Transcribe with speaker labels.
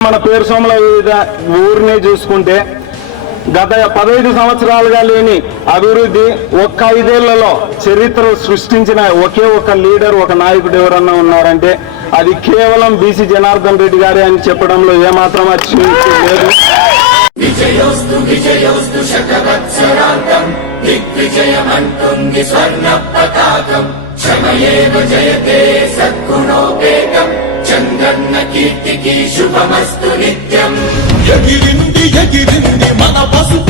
Speaker 1: మన పేరు సోమల ఊరిని చూసుకుంటే గత పదహైదు సంవత్సరాలుగా లేని అభివృద్ధి ఒక్క ఐదేళ్ళలో చరిత్ర సృష్టించిన ఒకే ఒక లీడర్ ఒక నాయకుడు ఎవరన్నా ఉన్నారంటే అది కేవలం బీసీ జనార్దన్ రెడ్డి గారే అని చెప్పడంలో ఏమాత్రం అత్యున్నతి లేదు.
Speaker 2: విజయోస్తు విజయోస్తు శతవత్సరాంతం దిగ్విజయమంతుంది స్వర్ణ పతాకం క్షమయేవ జయతే సద్గుణోపే చంద్రన్న కీర్తికి శుభమస్తు నిత్యం.
Speaker 3: ఎగిరింది ఎగిరింది మన పసుపు